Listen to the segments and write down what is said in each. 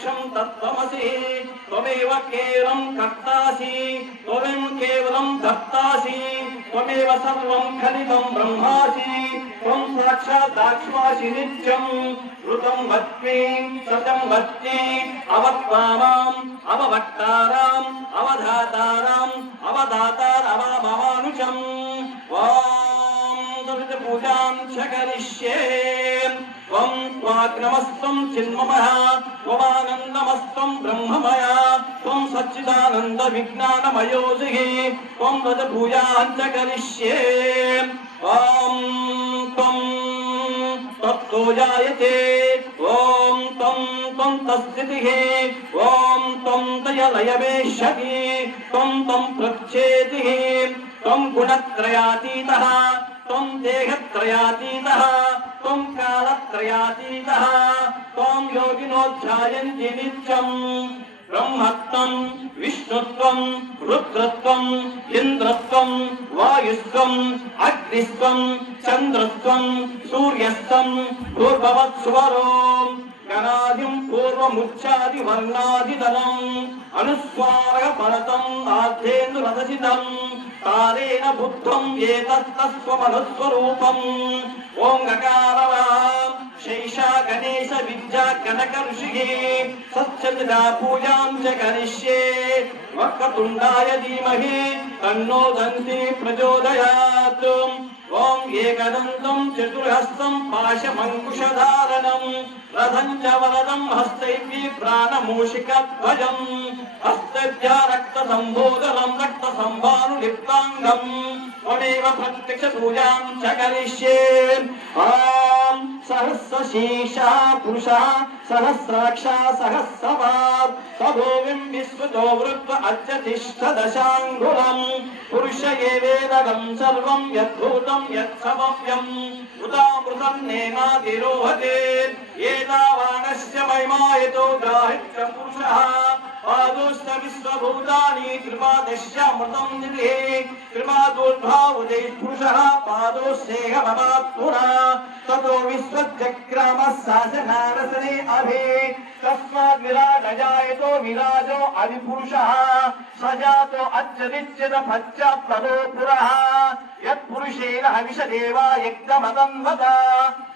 मोक्षं तत्त्वमसि त्वमेव केवलं कर्तासि त्वमेव केवलं कर्तासि त्वमेव सर्वं खलितं ब्रह्मासि त्वं साक्षादाक्ष्वासि नित्यं ऋतं वच्मि सतं वच्मि अवक्ताराम् अववक्ताराम् अवधाताराम् अवदातारवमानुषम् पूजां च करिष्ये त्वं त्वाग्नमस्त्वं चिन्मयः त्वमानन्दमस्त्वं ब्रह्ममयः त्वं सच्चिदानन्दविज्ञानमयोऽसि त्वं व्रजपूजां च करिष्ये ॐ त्वं तत्तो जायते ॐ त्वं तस्थितिः ॐ त्वं दयलयमेष्यति त्वं प्रच्छेतिः त्वं गुणत्रयातीतः त्वं देहत्रयातीतः त्वं कालत्रयातीतः त्वं योगिनोऽध्यायन्ति नित्यम् ब्रह्मत्वं विष्णुत्वं रुद्रत्वं इन्द्रत्वं वायुस्त्वं अग्निस्त्वं चन्द्रस्त्वं सूर्यस्त्वं पूर्ववत्सुवरो गणादिं पूर्वमुच्चादिवर्णादितलम् अनुस्वारपरतम् आद्येन्दुरदसितम् तारेण बुद्धं एतत्तस्त्वमनुस्वरूपम् ओंकार शैषा गणेश विद्या कनक ऋषिः सच्चिदा पूजां च करिष्ये वक्रतुण्डाय धीमहि तन्नो दन्ति प्रचोदयात् ओं एकदन्तं चतुर्हस्तं पाशमङ्कुशधारणं रथं च वरदं हस्तैः प्राणमूषिकध्वजं हस्तभ्या रक्तसम्भोदनं रक्तसम्भानुलिप्ताङ्गं त्वमेव प्रत्यक्षपूजां च करिष्ये सहस्रशीर्षः पुरुषः सहस्राक्षा सहस्रपात् तभोविं विश्वतो वृत्व अत्यतिष्ठदशाङ्गुलम् पुरुष एवेदगं सर्वं यद्भूतं यत्समव्यम् उदामृतं नेमातिरोहते एतावानस्य महिमायतो ग्राहित्य पुरुषः पादोश्च विश्वभूतानि कृपादश्यामृतं निधे कृपादोद्भावुदे पुरुषः पादोश्चेहममात्पुरा ततो विश्वचक्रामः शासनारसने अभि तस्माद् विराजजायतो विराजो अभिपुरुषः सजातो अच्युत पश्चात् ततो पुरः यत्पुरुषेण हविषदेवा यज्ञमतन्वत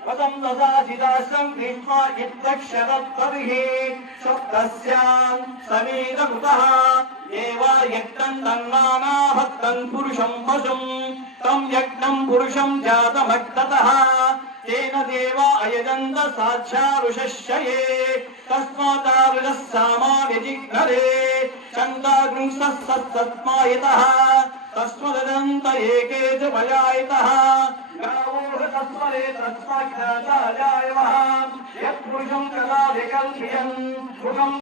वदं ददासिदासं ग्रीष्मा इत्यक्षरत्तभिः सप्तस्यां समीरमुतः देवा यज्ञं तन्नाना भक्तं पुरुषं पशुं तं यज्ञं पुरुषं जातमग्नतः तेन देवा अयजन्त साक्षारुषश्चये तस्मादारुषः सामान्यजिघ्नरे चन्दागृंसत्सत्मायितः तस्मदन्त एके च भयायितः गावो तस्मरे तस्माज्ञातायायवः यत्पुरुषं कदा विकल्पयन्